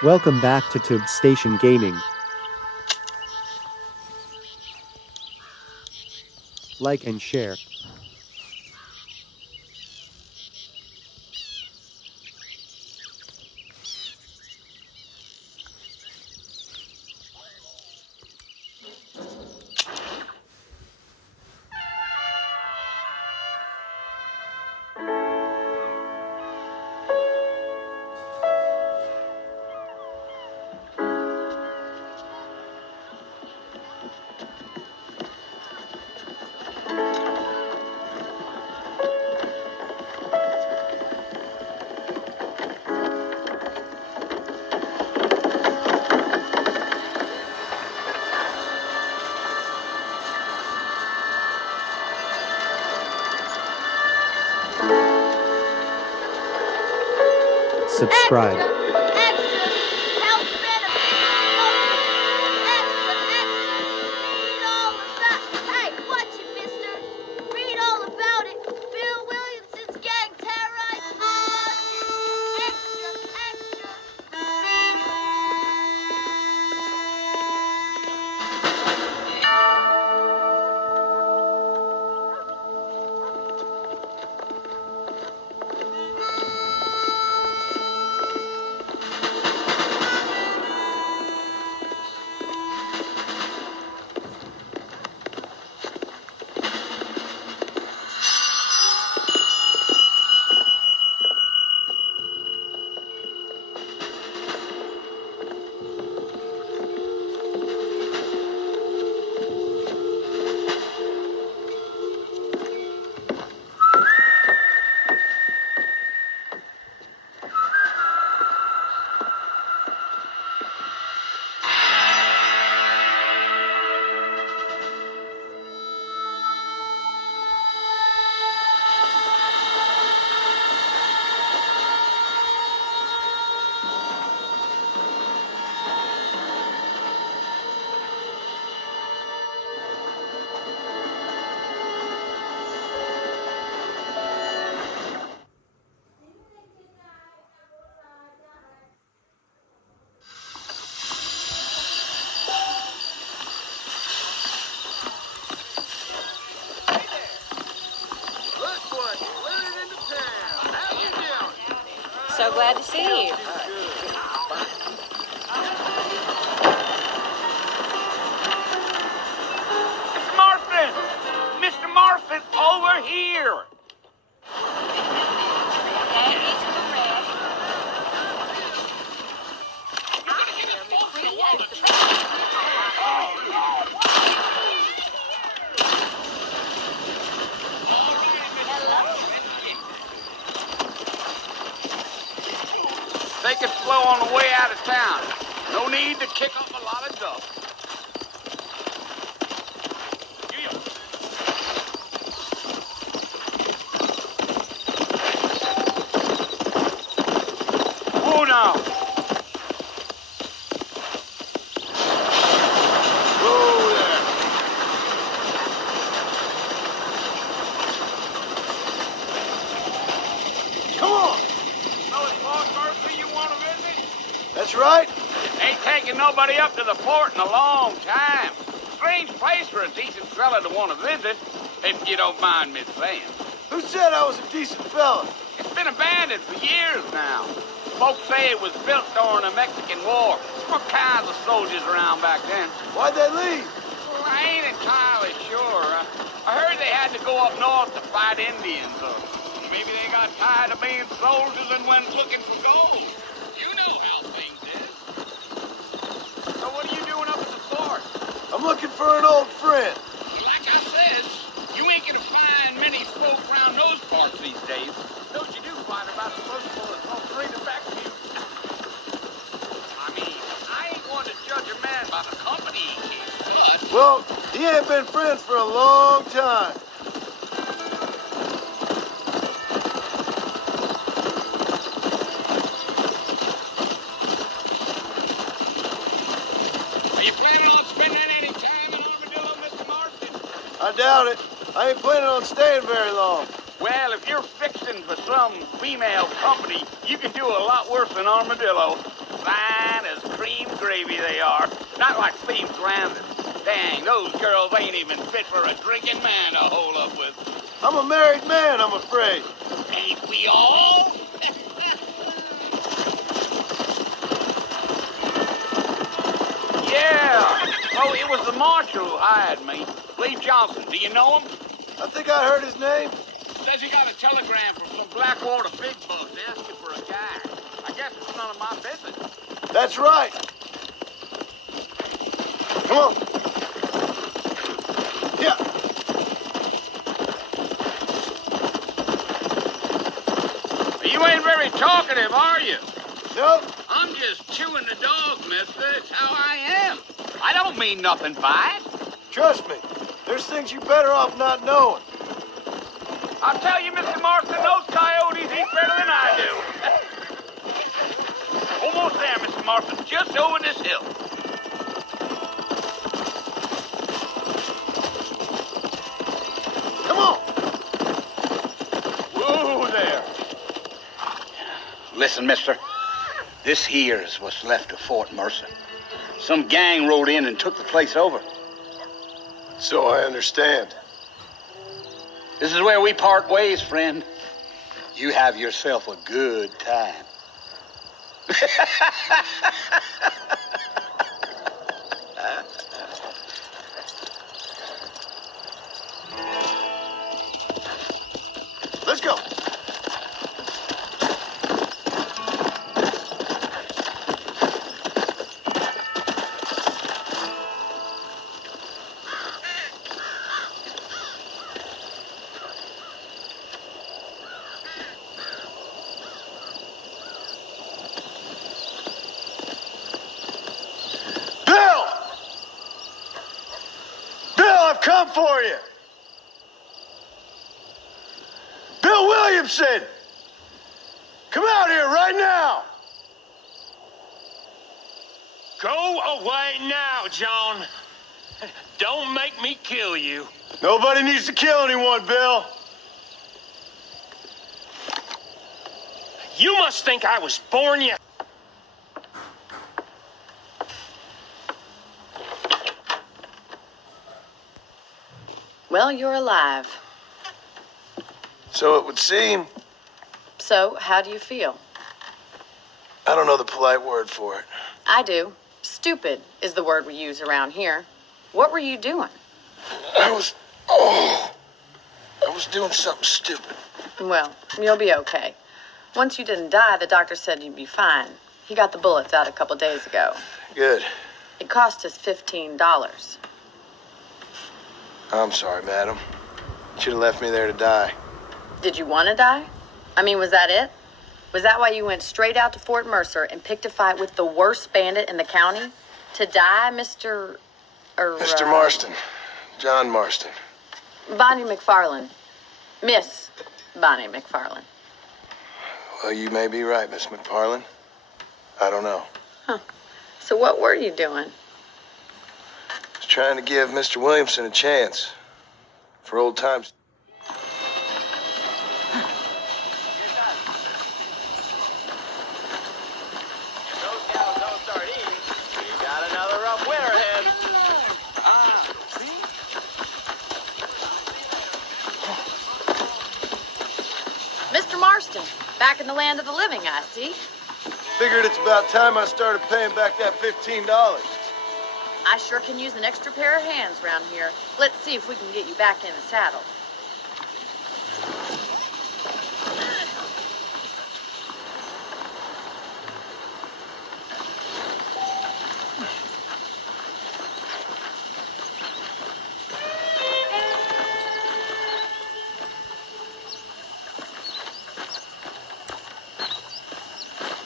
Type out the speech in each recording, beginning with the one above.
Welcome back to Tube Station Gaming. Like and share. Subscribe. So glad to see you. Mr. Marfin! Mr. Marfin, over here! That is correct. Take it slow on the way out of town. No need to kick up a lot of dust. Whoa now! Whoa there! Come on! So it's Lord Murphy you want to visit? That's right. Ain't taking nobody up to the fort in a long time. Strange place for a decent fella to want to visit, if you don't mind me saying. Who said I was a decent fella? It's been abandoned for years now. Folks say it was built during the Mexican War. All kinds of soldiers around back then. Why'd they leave? Well, I ain't entirely sure. I heard they had to go up north to fight Indians, or maybe they got tired of being soldiers and went looking for gold. You know how things is. So what are you doing up at the fort? I'm looking for an old friend. Well, like I said, you ain't gonna find many folk around those parts these days. Those you do find about as personal as folks bring it back to you. I mean, I ain't going to judge a man by the company he keeps, but... Well, he ain't been friends for a long time. Are you planning on spending any time in Armadillo, Mr. Marston? I doubt it. I ain't planning on staying very long. Well, if you're fixing for some female company, you can do a lot worse than Armadillo. fine as cream gravy they are. Not like Steve's Landon. Dang, those girls ain't even fit for a drinking man to hole up with. I'm a married man, I'm afraid. Ain't we all? Yeah. Oh, it was the marshal who hired me. Lee Johnson. Do you know him? I think I heard his name. Says he got a telegram from some Blackwater big bucks asking for a guy. I guess it's none of my business. That's right. Come on. Yeah. You ain't very talkative, are you? Nope. I'm just chewing the dog, mister. It's how I am. I don't mean nothing by it. Trust me. There's things you better off not knowing. I'll tell you, Mr. Marston, those coyotes eat better than I do. Almost there, Mr. Marston. Just over this hill. Come on. Whoa there. Listen, mister. This here is what's left of Fort Mercer. Some gang rode in and took the place over. So I understand. This is where we part ways, friend. You have yourself a good time. Let's go. I've come for you. Bill Williamson! Come out here right now! Go away now, John. Don't make me kill you. Nobody needs to kill anyone, Bill. You must think I was born yet. Well, you're alive. So it would seem. So, how do you feel? I don't know the polite word for it. I do. Stupid is the word we use around here. What were you doing? I was doing something stupid. Well, you'll be okay. Once you didn't die, the doctor said you'd be fine. He got the bullets out a couple days ago. Good. It cost us $15. I'm sorry, madam. Should have left me there to die. Did you want to die? I mean, was that it? Was that why you went straight out to Fort Mercer and picked a fight with the worst bandit in the county? To die, Mr. Mr. Marston. John Marston. Bonnie McFarlane. Miss Bonnie McFarlane. Well, you may be right, Miss McFarlane. I don't know. Huh. So what were you doing? I was trying to give Mr. Williamson a chance. For old times. Mr. Marston, back in the land of the living, I see. Figured it's about time I started paying back that $15. I sure can use an extra pair of hands around here. Let's see if we can get you back in the saddle.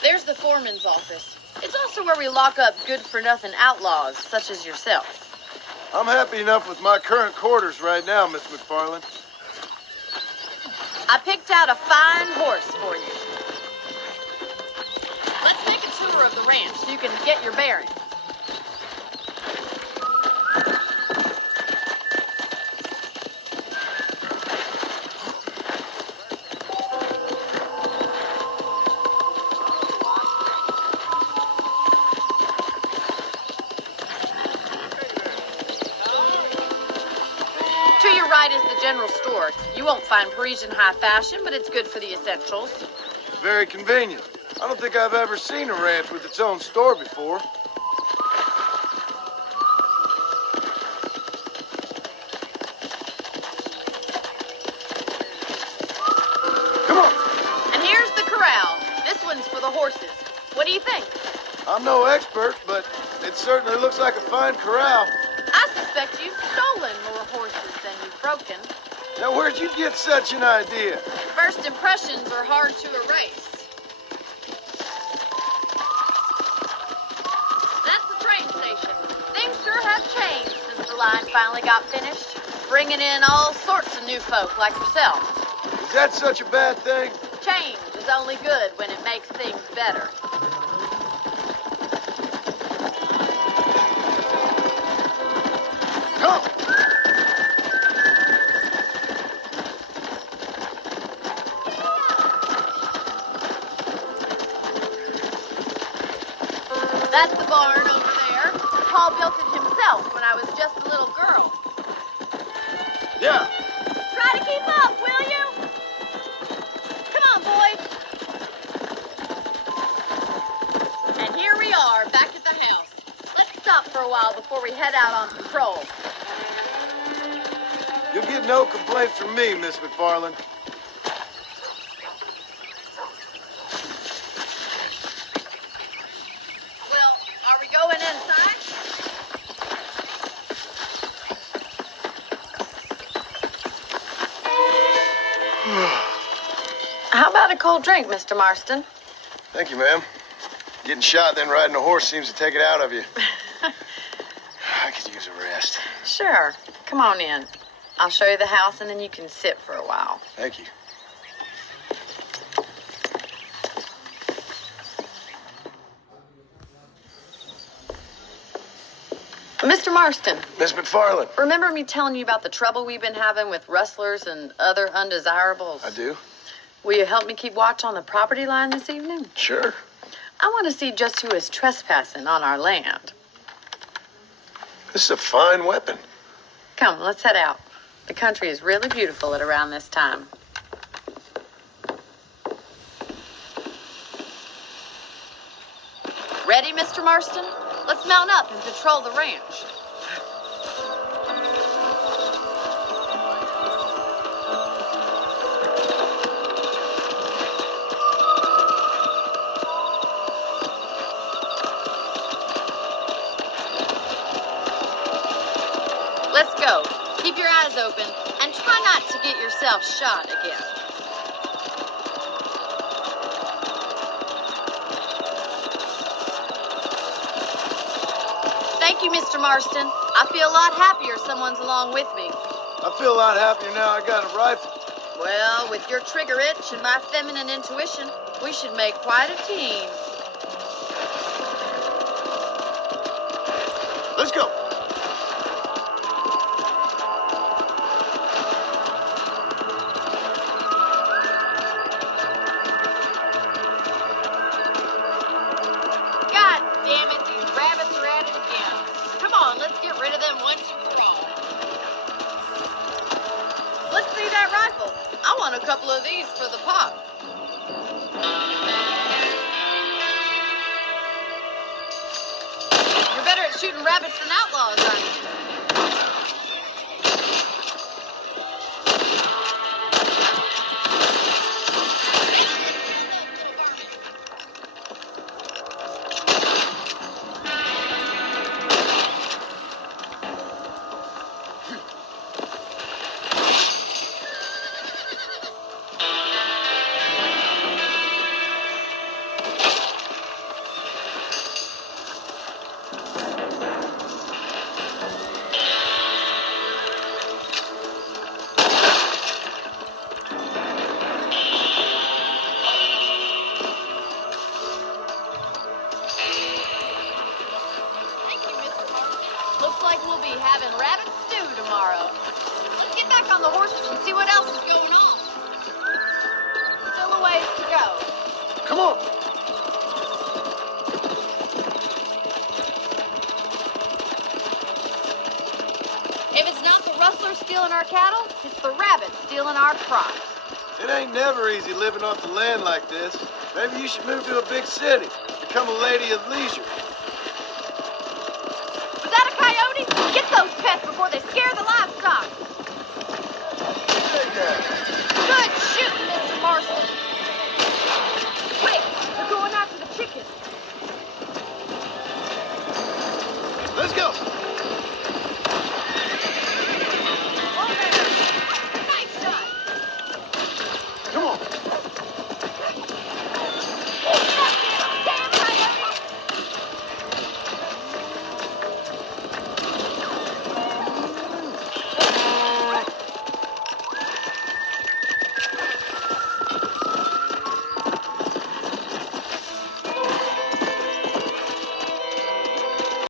There's the foreman's office. It's also where we lock up good-for-nothing outlaws, such as yourself. I'm happy enough with my current quarters right now, Miss McFarlane. I picked out a fine horse for you. Let's make a tour of the ranch so you can get your bearings. right is the general store. You won't find Parisian high fashion, but it's good for the essentials. Very convenient. I don't think I've ever seen a ranch with its own store before. Come on. And here's the corral. This one's for the horses. What do you think? I'm no expert, but it certainly looks like a fine corral. I suspect you've stolen more horses than you've broken. Now, where'd you get such an idea? First impressions are hard to erase. That's the train station. Things sure have changed since the line finally got finished, bringing in all sorts of new folk like yourself. Is that such a bad thing? Change is only good when it makes things better. Come! That's the barn over there. Paul built it himself when I was just a little girl. Yeah. Try to keep up, will you? Come on, boys. And here we are, back at the house. Let's stop for a while before we head out on patrol. You'll get no complaints from me, Miss McFarland. Well, are we going inside? How about a cold drink, Mr. Marston? Thank you, ma'am. Getting shot, then riding a horse seems to take it out of you. I could use a rest. Sure. Come on in. I'll show you the house, and then you can sit for a while. Thank you. Mr. Marston, Miss McFarland. remember me telling you about the trouble we've been having with rustlers and other undesirables? I do? Will you help me keep watch on the property line this evening? Sure. I want to see just who is trespassing on our land. This is a fine weapon. Come, let's head out. The country is really beautiful at around this time. Ready, Mr. Marston? Let's mount up and patrol the ranch. Let's go. Keep your eyes open and try not to get yourself shot again. Thank you, Mr. Marston. I feel a lot happier someone's along with me. I feel a lot happier now I got a rifle. Well, with your trigger itch and my feminine intuition, we should make quite a team. Let's go. God damn it, these rabbits are at it again. Come on, let's get rid of them once and for all. Let's see that rifle. I want a couple of these for the pop. You're better at shooting rabbits than outlaws, aren't you? Thank you, Mr. Marston. Looks like we'll be having rabbit stew tomorrow. Let's get back on the horses and see what else is going on. Still a ways to go. Come on. If it's not the rustler stealing our cattle, it's the rabbit stealing our crops. It ain't never easy living off the land like this. Maybe you should move to a big city. Become a lady of leisure. Was that a coyote? Get those pests before they scare the livestock. Good shooting, Mr. Marshall. Wait, they're going after the chickens. Let's go.